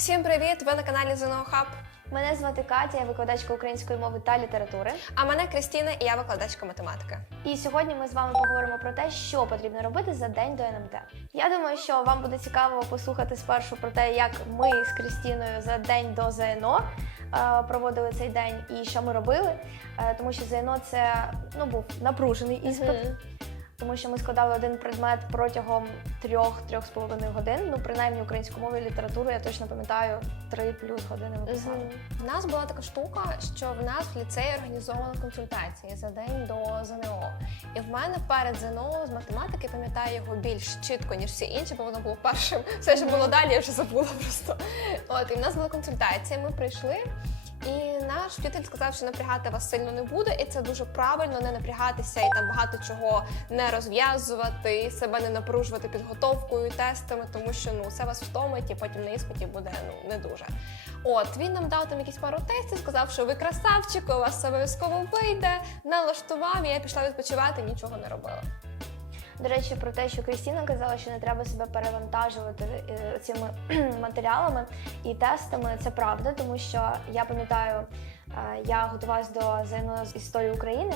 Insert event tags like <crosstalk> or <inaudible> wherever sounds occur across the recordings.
Всім привіт! Ви на каналі ЗНО Хаб. Мене звати Катя, я викладачка української мови та літератури. А мене Крістіна, і я викладачка математики. І сьогодні ми з вами поговоримо про те, що потрібно робити за день до НМТ. Я думаю, що вам буде цікаво послухати спершу про те, як ми з Крістіною за день до ЗНО е, проводили цей день і що ми робили. Е, Тому що ЗНО це ну був напружений іспит. Тому що ми складали один предмет протягом трьох-трьох з половиною годин. Ну, принаймні українську мову і літературу, я точно пам'ятаю, три плюс години ми писали. У нас була така штука, що в нас в ліцеї організовували консультації за день до ЗНО. І в мене перед ЗНО з математики пам'ятаю його більш чітко, ніж всі інші, бо воно було першим. Все, що було далі, я вже забула просто. От і в нас була консультація. Ми прийшли. І наш вчитель сказав, що напрягати вас сильно не буде, і це дуже правильно не напрягатися і там багато чого не розв'язувати, себе не напружувати підготовкою, тестами, тому що ну це вас втомить і потім на іспиті буде ну не дуже. От він нам дав там якісь пару тестів, сказав, що ви красавчик, у вас все обов'язково вийде, налаштував. І я пішла відпочивати, нічого не робила. До речі, про те, що Крістіна казала, що не треба себе перевантажувати е, цими <clears throat> матеріалами і тестами, це правда, тому що я пам'ятаю, е, я готувалась до ЗНО з історії України,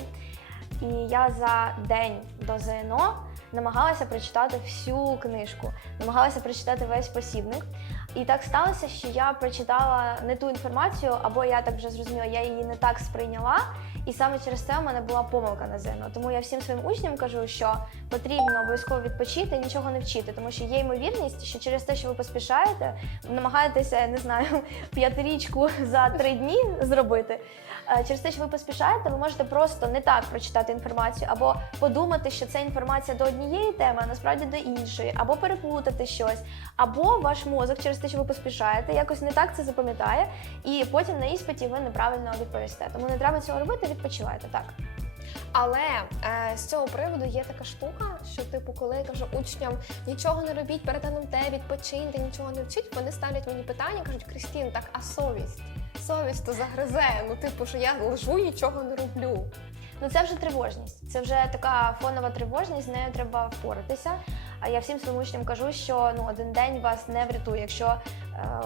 і я за день до ЗНО намагалася прочитати всю книжку, намагалася прочитати весь посібник. І так сталося, що я прочитала не ту інформацію, або я так вже зрозуміла, я її не так сприйняла. І саме через це у мене була помилка на ЗНО. Тому я всім своїм учням кажу, що потрібно обов'язково відпочити, нічого не вчити, тому що є ймовірність, що через те, що ви поспішаєте, намагаєтеся, я не знаю, <laughs> п'ятирічку за три дні зробити. Е, Через те, що ви поспішаєте, ви можете просто не так прочитати інформацію, або подумати, що це інформація до однієї теми, а насправді до іншої, або переплутати щось, або ваш мозок через те, що ви поспішаєте, якось не так це запам'ятає, і потім на іспиті ви неправильно відповісте. Тому не треба цього робити, відпочивайте так. Але е, з цього приводу є така штука, що типу, коли я кажу учням нічого не робіть перед НМТ, відпочиньте, нічого не вчіть, вони ставлять мені питання, кажуть, Крістін, так а совість? Совість то загризе. Ну, типу, що я лежу, нічого не роблю. Ну це вже тривожність. Це вже така фонова тривожність, з нею треба впоратися. А я всім своїм учням кажу, що ну один день вас не врятує. Якщо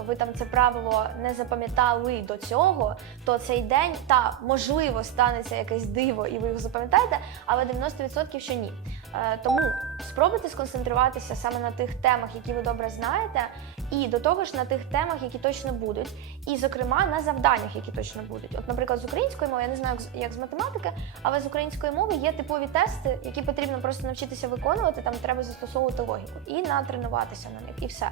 ви там це правило не запам'ятали до цього, то цей день та можливо станеться якесь диво, і ви його запам'ятаєте, але 90% що ні. Е, тому спробуйте сконцентруватися саме на тих темах, які ви добре знаєте, і до того ж на тих темах, які точно будуть, і, зокрема, на завданнях, які точно будуть. От, наприклад, з української мови, я не знаю, як з математики, але з української мови є типові тести, які потрібно просто навчитися виконувати. Там треба застосовувати логіку і натренуватися на них, і все.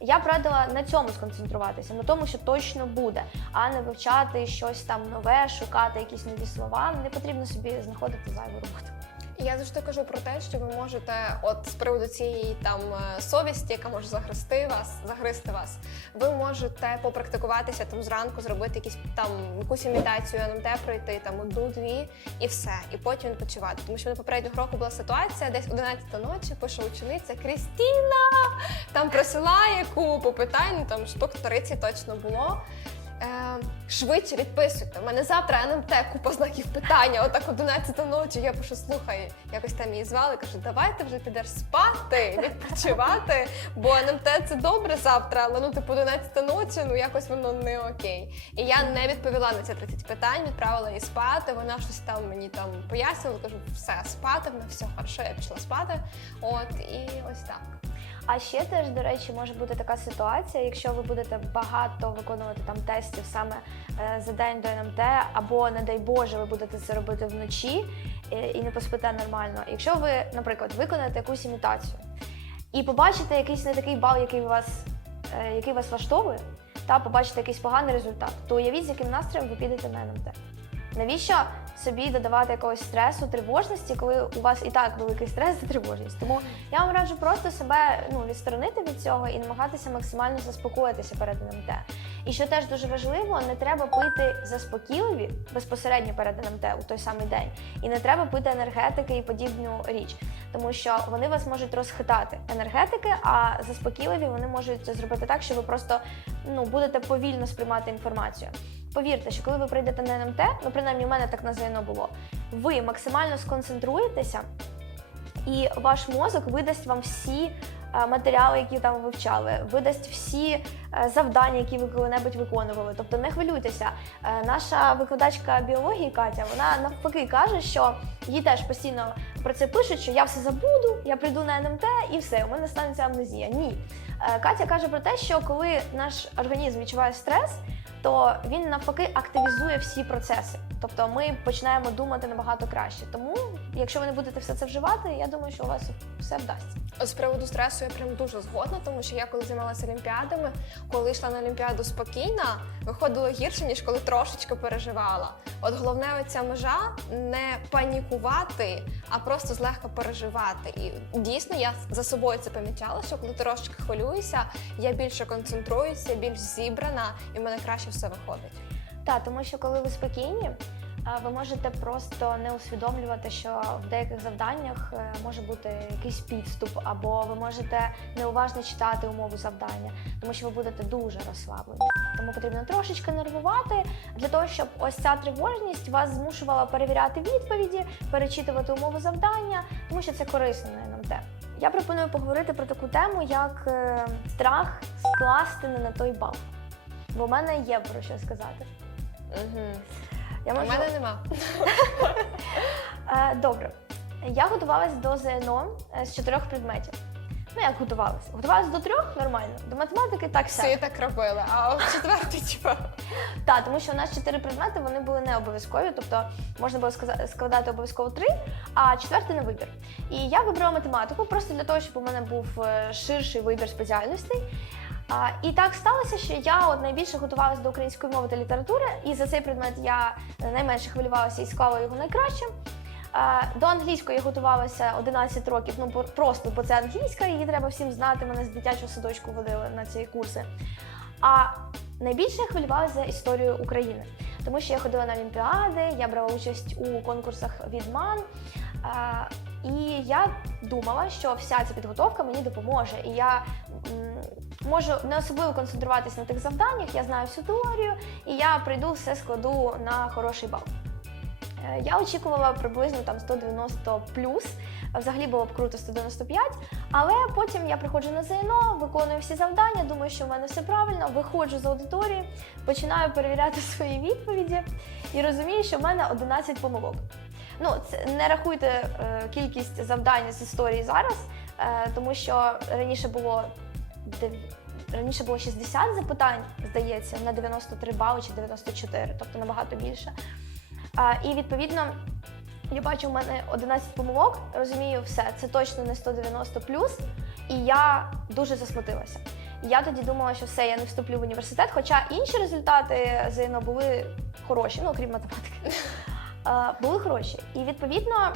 Я б радила на цьому сконцентруватися, на тому, що точно буде, а не вивчати щось там нове, шукати якісь нові слова. Не потрібно собі знаходити зайву роботу. Я завжди кажу про те, що ви можете, от з приводу цієї там е, совісті, яка може загризти вас, загризти вас, ви можете попрактикуватися там зранку, зробити якісь там якусь імітацію НМТ, пройти там одну-дві і все, і потім відпочивати. Тому що на попереднього року була ситуація, десь 11 ночі пише учениця Крістіна, там присилає купу питань, там штук 30 точно було. Е, швидше відписуйте. У мене завтра НМТ, купа знаків питання. Отак 11 ночі. Я пишу, слухай, якось там її звали. Кажу, давайте вже підеш спати, відпочивати. Бо НМТ це добре завтра, але ну типу 11 ночі, ну якось воно не окей. І я не відповіла на ці 30 питань, відправила її спати. Вона щось там мені там пояснювала. Кажу, все, спати, вона все хорошо, я пішла спати. От і ось так. А ще теж, до речі, може бути така ситуація, якщо ви будете багато виконувати там тестів саме е, за день до НМТ, або, не дай Боже, ви будете це робити вночі е, і не поспите нормально. Якщо ви, наприклад, виконаєте якусь імітацію і побачите якийсь не такий бал, який вас, е, який вас влаштовує, та побачите якийсь поганий результат, то уявіть, з яким настроєм ви підете на НМТ. Навіщо собі додавати якогось стресу, тривожності, коли у вас і так великий стрес та тривожність? Тому я вам раджу просто себе ну, відсторонити від цього і намагатися максимально заспокоїтися перед НМТ. І що теж дуже важливо, не треба пити заспокійливі безпосередньо перед НМТ у той самий день. І не треба пити енергетики і подібну річ, тому що вони вас можуть розхитати. Енергетики, а заспокійливі вони можуть зробити так, що ви просто ну, будете повільно сприймати інформацію. Повірте, що коли ви прийдете на НМТ, ну принаймні у мене так на ЗНО було, ви максимально сконцентруєтеся, і ваш мозок видасть вам всі матеріали, які там вивчали, видасть всі е, завдання, які ви коли-небудь виконували. Тобто не хвилюйтеся. Е, Наша викладачка біології Катя, вона навпаки каже, що їй теж постійно про це пишуть, що я все забуду, я прийду на НМТ і все, у мене станеться амнезія. Ні. Е, Катя каже про те, що коли наш організм відчуває стрес, то він навпаки активізує всі процеси. Тобто ми починаємо думати набагато краще. Тому, якщо ви не будете все це вживати, я думаю, що у вас все вдасться. З приводу стресу я прям дуже згодна, тому що я коли займалася олімпіадами, коли йшла на олімпіаду спокійно, виходило гірше, ніж коли трошечки переживала. От головне оця межа не панікувати, а просто злегка переживати. І дійсно я за собою це помічала, що коли трошечки хвилююся, я більше концентруюся, більш зібрана, і в мене краще все виходить. Так, тому що коли ви спокійні, ви можете просто не усвідомлювати, що в деяких завданнях е, може бути якийсь підступ, або ви можете неуважно читати умову завдання, тому що ви будете дуже розслаблені. Тому потрібно трошечки нервувати для того, щоб ось ця тривожність вас змушувала перевіряти відповіді, перечитувати умову завдання, тому що це корисно на НМТ. Я пропоную поговорити про таку тему, як е, страх скласти не на той бал. Бо в мене є про що сказати. Угу. Я У можу... мене нема. <laughs> Е, добре. Я готувалась до ЗНО е, з чотирьох предметів. Ну, як готувалася? Готувалася до трьох нормально, до математики так Всі все. так робили, а от четвертий, <laughs> типа. Так, тому що у нас чотири предмети вони були не обов'язкові, тобто можна було складати обов'язково три, а четвертий на вибір. І я вибрала математику просто для того, щоб у мене був е, ширший вибір спеціальностей. І так сталося, що я от найбільше готувалася до української мови та літератури, і за цей предмет я найменше хвилювалася і склала його найкраще. А, До англійської я готувалася 11 років, ну просто, бо це англійська, її треба всім знати. Мене з дитячого садочку водили на ці курси. А найбільше я хвилювалася за історію України, тому що я ходила на олімпіади, я брала участь у конкурсах від МАН. І я думала, що вся ця підготовка мені допоможе. І я можу не особливо концентруватись на тих завданнях, я знаю всю теорію, і я прийду все складу на хороший бал. Е, Я очікувала приблизно там 190 плюс. Взагалі було б круто 195, але потім я приходжу на ЗНО, виконую всі завдання, думаю, що в мене все правильно, виходжу з аудиторії, починаю перевіряти <laughs> свої відповіді і розумію, що в мене 11 помилок. Ну, це не рахуйте е, кількість завдань з історії зараз, е, тому що раніше було дев- раніше було 60 запитань, здається, на 93 бали чи 94, тобто набагато більше. А, і відповідно, я бачу, у мене 11 помилок, розумію, все, це точно не 190 і я дуже засмутилася. Я тоді думала, що все, я не вступлю в університет, хоча інші результати ЗНО були хороші, ну окрім математики. Е, були гроші. І відповідно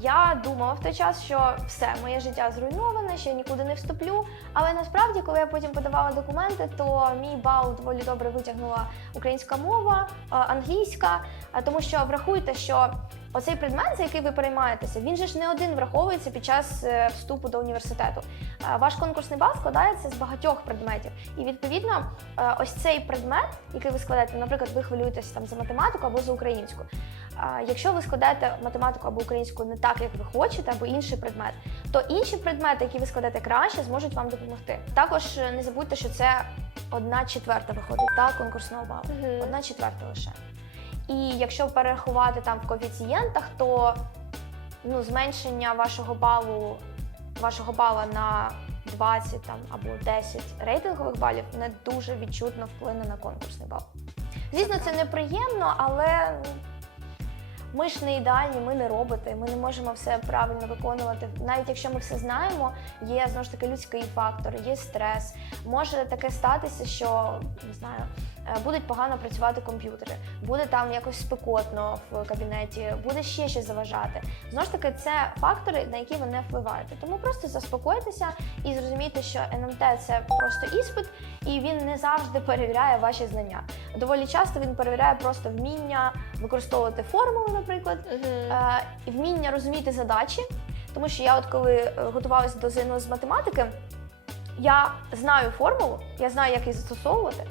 я думала в той час, що все, моє життя зруйноване, що я нікуди не вступлю. Але насправді, коли я потім подавала документи, то мій бал доволі добре витягнула українська мова, е, англійська, Е, тому що врахуйте, що оцей предмет, за який ви переймаєтеся, він же ж не один враховується під час е, вступу до університету. Е, Ваш конкурсний бал складається з багатьох предметів. І відповідно, е, ось цей предмет, який ви складаєте, наприклад, ви хвилюєтеся там за математику або за українську. Якщо ви складаєте математику або українську не так, як ви хочете, або інший предмет, то інші предмети, які ви складете краще, зможуть вам допомогти. Також не забудьте, що це одна четверта виходить та конкурсного балу. Мгм. Одна четверта лише. І якщо перерахувати там в коефіцієнтах, то ну, зменшення вашого балу, вашого бала на 20 там, або 10 рейтингових балів не дуже відчутно вплине на конкурсний бал. Звісно, це неприємно, але ну, ми ж не ідеальні, ми не роботи, ми не можемо все правильно виконувати. Навіть якщо ми все знаємо, є знову ж таки людський фактор, є стрес. Може таке статися, що не знаю, будуть погано працювати комп'ютери, буде там якось спекотно в кабінеті, буде ще щось заважати. Знову ж таки, це фактори, на які ви не впливаєте. Тому просто заспокойтеся і зрозумійте, що НМТ це просто іспит, і він не завжди перевіряє ваші знання. Доволі часто він перевіряє просто вміння використовувати формули, наприклад, е, і вміння розуміти задачі. Тому що я, от коли е, готувалася до ЗНО з математики, я знаю формулу, я знаю, як її застосовувати,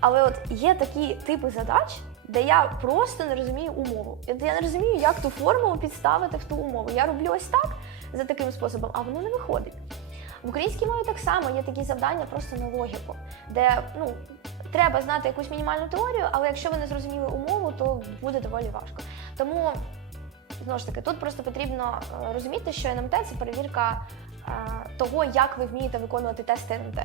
але от є такі типи задач, де я просто не розумію умову. Я не розумію, як ту формулу підставити в ту умову. Я роблю ось так за таким способом, а воно не виходить. В українській мові так само є такі завдання просто на логіку, де ну. Треба знати якусь мінімальну теорію, але якщо ви не зрозуміли умову, то буде доволі важко. Тому знову ж таки, тут просто потрібно е, розуміти, що НМТ це перевірка е, того, як ви вмієте виконувати тести НМТ.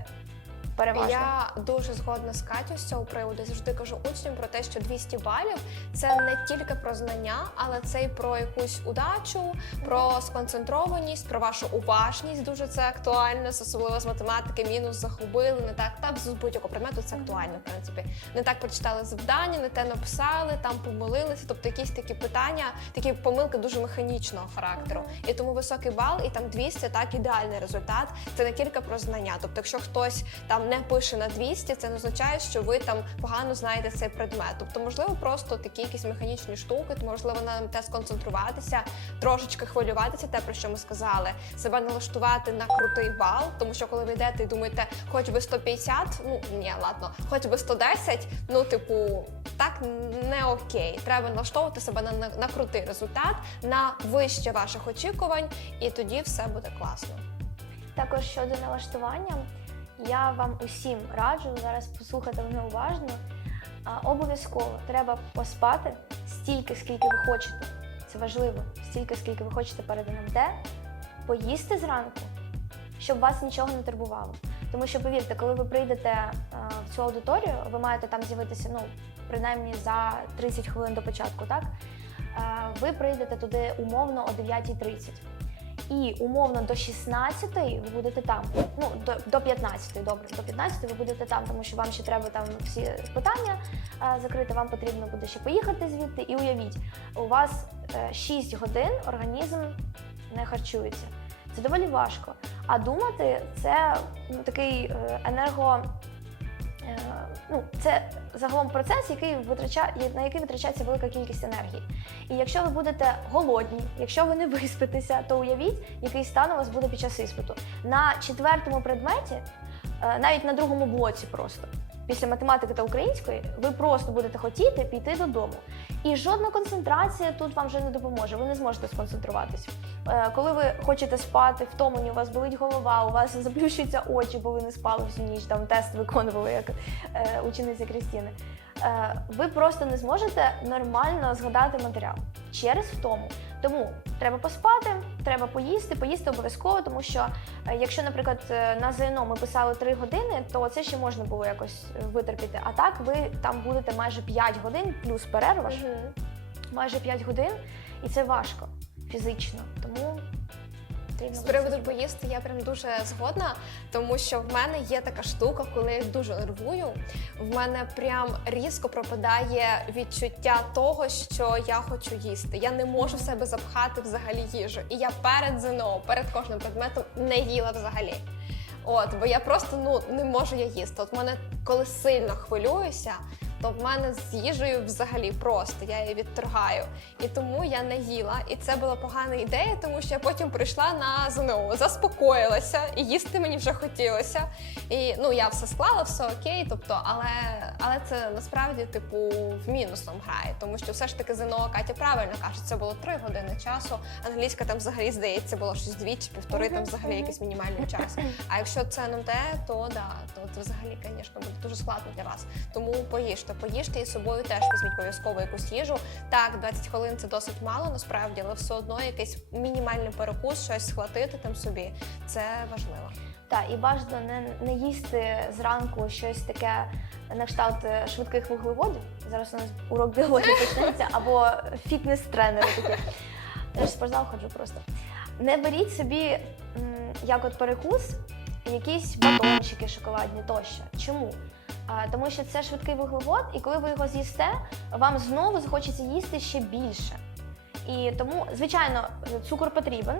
Переважно. Я дуже згодна з Катю з цього приводу. Завжди кажу учням про те, що 200 балів це не тільки про знання, але це й про якусь удачу, про сконцентрованість, про вашу уважність. Дуже це актуально, особливо з математики. Мінус загубили, не так та з будь-якого предмету це актуально. В принципі, не так прочитали завдання, не те написали, там помилилися. Тобто, якісь такі питання, такі помилки дуже механічного характеру. І тому високий бал, і там 200 так ідеальний результат. Це не тільки про знання. Тобто, якщо хтось там не пише на 200, це не означає, що ви там погано знаєте цей предмет. Тобто, можливо, просто такі якісь механічні штуки, можливо, на те сконцентруватися, трошечки хвилюватися, те про що ми сказали, себе налаштувати на крутий бал, тому що коли ви йдете і думаєте, хоч би 150, ну ні, ладно, хоч би 110, ну типу, так не окей. Треба налаштовувати себе на, на, на крутий результат, на вище ваших очікувань, і тоді все буде класно. Також щодо налаштування, я вам усім раджу зараз послухати мене уважно. Обов'язково треба поспати стільки, скільки ви хочете. Це важливо, стільки, скільки ви хочете перед НМТ, поїсти зранку, щоб вас нічого не турбувало. Тому що повірте, коли ви прийдете в цю аудиторію, ви маєте там з'явитися ну, принаймні за 30 хвилин до початку, так? Ви прийдете туди умовно о 9.30 і умовно до 16 ви будете там. Ну до, до 15, добре, до 15 ви будете там, тому що вам ще треба там всі питання е, закрити. Вам потрібно буде ще поїхати звідти. І уявіть, у вас е, 6 годин організм не харчується. Це доволі важко. А думати це ну, такий е, енерго. Ну, це загалом процес, який витрачає, на який витрачається велика кількість енергії. І якщо ви будете голодні, якщо ви не виспитеся, то уявіть, який стан у вас буде під час іспиту. На четвертому предметі, е, навіть на другому блоці просто. Після математики та української ви просто будете хотіти піти додому. І жодна концентрація тут вам вже не допоможе. Ви не зможете сконцентруватись. Е, Коли ви хочете спати, втомлені, у вас болить голова, у вас заплющуються очі, бо ви не спали всю ніч, там тест виконували, як е, учениця Крістіни. Е, ви просто не зможете нормально згадати матеріал через втому. Тому треба поспати, треба поїсти, поїсти обов'язково, тому що е, якщо, наприклад, е, на ЗНО ми писали 3 години, то це ще можна було якось витерпіти. А так ви там будете майже 5 годин плюс перерва, ж, майже 5 годин, і це важко фізично. Тому потрібно З приводу поїсти я прям дуже згодна, тому що в мене є така штука, коли я дуже нервую. В мене прям різко пропадає відчуття того, що я хочу їсти. Я не можу в себе запхати взагалі їжу. І я перед ЗНО, перед кожним предметом не їла взагалі. От, бо я просто ну не можу я їсти. От мене, коли сильно хвилююся, то в мене з їжею взагалі просто я її відторгаю. І тому я не їла. І це була погана ідея, тому що я потім прийшла на ЗНО, заспокоїлася, і їсти мені вже хотілося. І ну я все склала, все окей. Тобто, але, але це насправді типу в мінусом грає, тому що все ж таки ЗНО Катя правильно каже, це було три години часу. Англійська там взагалі здається було щось дві чи півтори, там взагалі якийсь мінімальний час. А якщо це НМТ, то да, то це взагалі, звісно, буде дуже складно для вас. Тому поїжте, поїжте і з собою теж візьміть обов'язково якусь їжу. Так, 20 хвилин це досить мало насправді, але все одно якийсь мінімальний перекус, щось схватити там собі. Це важливо. Так, і бажано не, не їсти зранку щось таке на кшталт е, швидких вуглеводів. Зараз у нас урок біології почнеться, <laughs> або фітнес-тренери такі. Я ж спортзал ходжу просто. Не беріть собі як от перекус якісь батончики шоколадні тощо. Чому? Тому що це швидкий вуглевод, і коли ви його з'їсте, вам знову захочеться їсти ще більше. І тому, звичайно, цукор потрібен,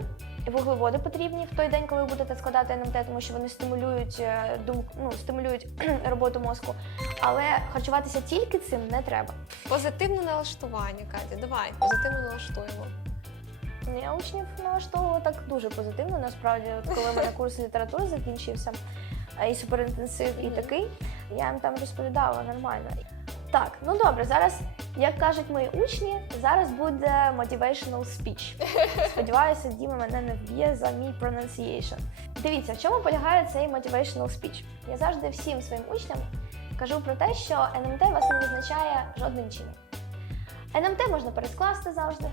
вуглеводи потрібні в той день, коли ви будете складати НМТ, тому що вони стимулюють е, дум, ну, стимулюють <clears throat> роботу мозку. Але харчуватися тільки цим не треба. Позитивне налаштування, Катя. Давай, позитивно налаштуємо. Я учнів налаштовувала так дуже позитивно. Насправді, от коли в мене курс літератури закінчився, і суперінтенсив, і такий, я їм там розповідала нормально. Так, ну добре, зараз, як кажуть мої учні, зараз буде motivational speech. <laughs> Сподіваюся, Діма мене не вб'є за мій pronunciation. Дивіться, в чому полягає цей motivational speech. Я завжди всім своїм учням кажу про те, що НМТ вас не визначає жодним чином. НМТ можна перескласти завжди.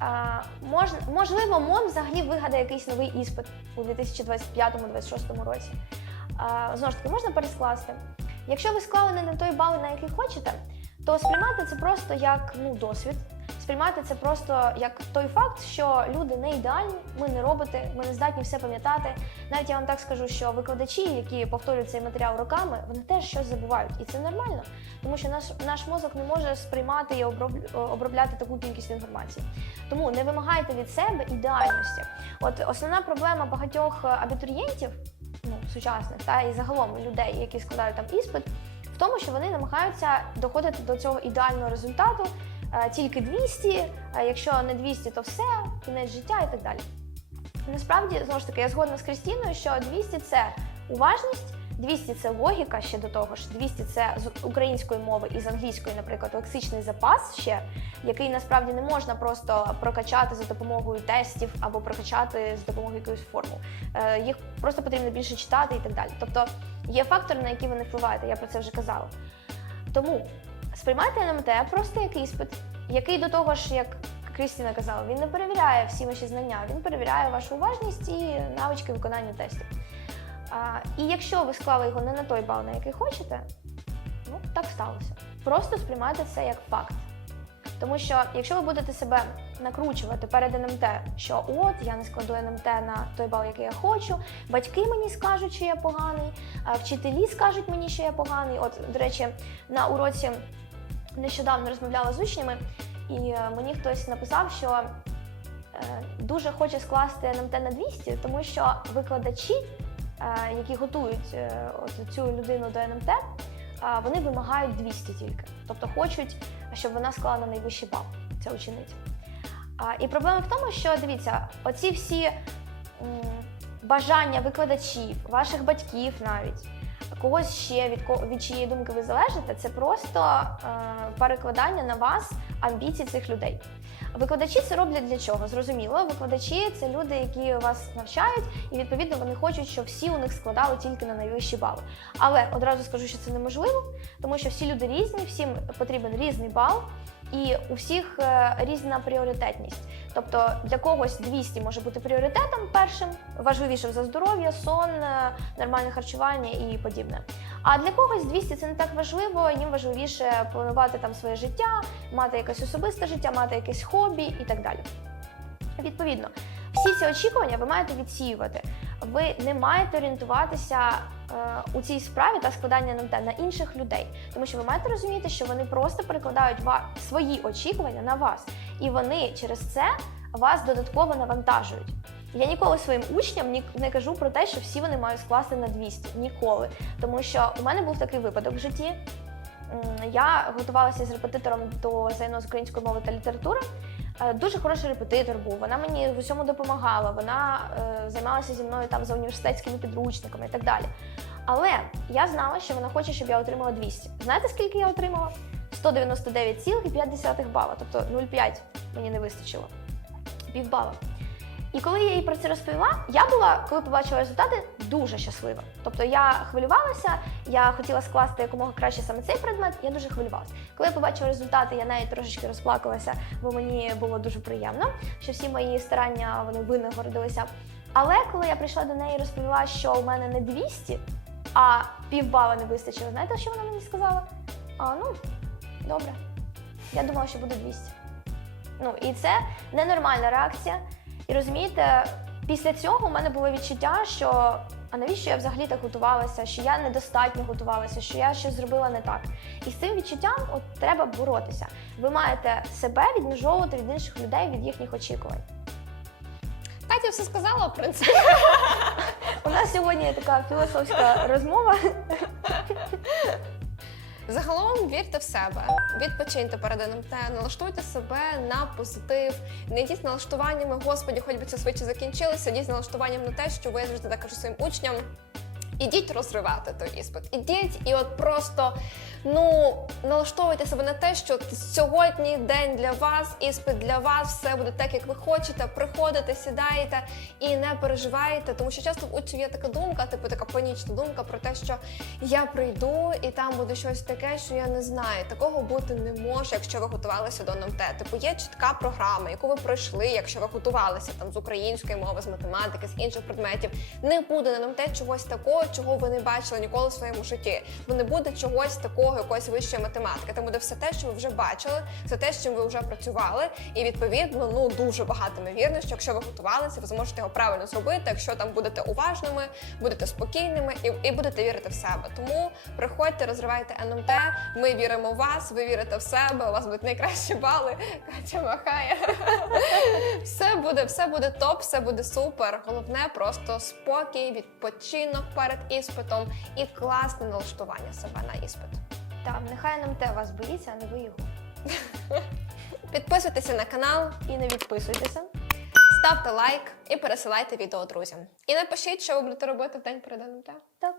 А, мож, можливо, МОН взагалі вигадає якийсь новий іспит у 2025-2026 році. Знову ж таки, можна перескласти. Якщо ви склали не на той бал, на який хочете, то сприймати це просто як ну, досвід. Сприймати це просто як той факт, що люди не ідеальні, ми не роботи, ми не здатні все пам'ятати. Навіть я вам так скажу, що викладачі, які повторюють цей матеріал роками, вони теж щось забувають, і це нормально, тому що наш наш мозок не може сприймати і обробляти таку кількість інформації. Тому не вимагайте від себе ідеальності. От основна проблема багатьох абітурієнтів, ну сучасних та і загалом людей, які складають там іспит, в тому, що вони намагаються доходити до цього ідеального результату. е, Тільки 200, а якщо не 200, то все, кінець життя і так далі. Насправді, знову ж таки, я згодна з Кристіною, що 200 це уважність, 200 це логіка ще до того ж, 200 це з української мови і з англійської, наприклад, лексичний запас ще, який насправді не можна просто прокачати за допомогою тестів або прокачати з допомогою якоїсь формул. Е, Їх просто потрібно більше читати і так далі. Тобто є фактори, на які ви не впливаєте, я про це вже казала. Тому сприймайте НМТ просто як іспит, який до того ж, як Крістіна казала, він не перевіряє всі ваші знання, він перевіряє вашу уважність і навички виконання тестів. І якщо ви склали його не на той бал, на який хочете, ну так сталося. Просто сприймайте це як факт. Тому що якщо ви будете себе накручувати перед НМТ, що от я не складу НМТ на той бал, який я хочу, батьки мені скажуть, що я поганий, вчителі скажуть мені, що я поганий. От, до речі, на уроці нещодавно розмовляла з учнями, і е, мені хтось написав, що е, дуже хоче скласти НМТ на 200, тому що викладачі, які готують е, от цю людину до НМТ, е, вони вимагають 200 тільки. Тобто хочуть, щоб вона склала на найвищий бал, ця учениця. І проблема в тому, що дивіться, оці всі бажання викладачів, ваших батьків навіть, когось ще від ко- від чиєї думки ви залежите, це просто е, перекладання на вас амбіцій цих людей. Викладачі це роблять для чого? Зрозуміло, викладачі це люди, які вас навчають, і відповідно вони хочуть, щоб всі у них складали тільки на найвищі бали. Але одразу скажу, що це неможливо, тому що всі люди різні, всім потрібен різний бал. І у всіх е, різна пріоритетність. Тобто для когось 200 може бути пріоритетом першим, важливішим за здоров'я, сон, е, нормальне харчування і подібне. А для когось 200 це не так важливо, їм важливіше планувати там своє життя, мати якесь особисте життя, мати якесь хобі і так далі. Відповідно, всі ці очікування ви маєте відсіювати. Ви не маєте орієнтуватися е, у цій справі та складання НМТ на інших людей, тому що ви маєте розуміти, що вони просто перекладають ва- свої очікування на вас, і вони через це вас додатково навантажують. Я ніколи своїм учням не кажу про те, що всі вони мають скласти на 200. Ніколи. Тому що у мене був такий випадок в житті. Я готувалася з репетитором до ЗНО з української мови та літератури. Е, Дуже хороший репетитор був. Вона мені в усьому допомагала. Вона е, займалася зі мною там за університетськими підручниками і так далі. Але я знала, що вона хоче, щоб я отримала 200. Знаєте, скільки я отримала? 199,5 бала, тобто 0,5 мені не вистачило. Півбала. І коли я їй про це розповіла, я була, коли побачила результати, дуже щаслива. Тобто я хвилювалася, я хотіла скласти якомога краще саме цей предмет, я дуже хвилювалася. Коли я побачила результати, я навіть трошечки розплакалася, бо мені було дуже приємно, що всі мої старання вони винагородилися. Але коли я прийшла до неї і розповіла, що у мене не 200, а півбала не вистачило, знаєте, що вона мені сказала? А ну, добре. Я думала, що буде 200. Ну і це ненормальна реакція. І розумієте, після цього у мене було відчуття, що а навіщо я взагалі так готувалася, що я недостатньо готувалася, що я щось зробила не так. І з цим відчуттям от треба боротися. Ви маєте себе відмежовувати від інших людей, від їхніх очікувань. Катя все сказала, в принципі. <laughs> У нас сьогодні така філософська розмова. <laughs> Загалом вірте в себе, відпочиньте перед НМТ, налаштуйте себе на позитив. Не йдіть налаштуваннями, господі, хоч би це швидше закінчилося, йдіть налаштуванням на те, що ви я завжди так кажу своїм учням. ідіть розривати той іспит. Ідіть і от просто ну налаштовуйте себе на те, що сьогодні день для вас, іспит для вас, все буде так, як ви хочете. Приходите, сідаєте і не переживаєте, тому що часто в учнів є така думка, типу така панічна думка про те, що я прийду і там буде щось таке, що я не знаю. Такого бути не може, якщо ви готувалися до НМТ. Типу є чітка програма, яку ви пройшли, якщо ви готувалися там з української мови, з математики, з інших предметів. Не буде на НМТ чогось такого, чого ви не бачили ніколи в своєму житті. Бо не буде чогось такого, якоїсь вищої математики. Там буде все те, що ви вже бачили, все те, з чим ви вже працювали. І відповідно, ну дуже багато ймовірно, що якщо ви готувалися, ви зможете його правильно зробити, якщо там будете уважними, будете спокійними і, і будете вірити в себе. Тому приходьте, розривайте НМТ. Ми віримо в вас, ви вірите в себе. У вас будуть найкращі бали. Катя махає. <laughs> Все буде, все буде топ, все буде супер. Головне просто спокій, відпочинок перед іспитом і класне налаштування себе на іспит. Так, нехай нам те вас боїться, а не ви його. <laughs> Підписуйтеся на канал, І не відписуйтеся. ставте лайк і пересилайте відео друзям. І напишіть, що ви будете робити в день перед НМТ. Так.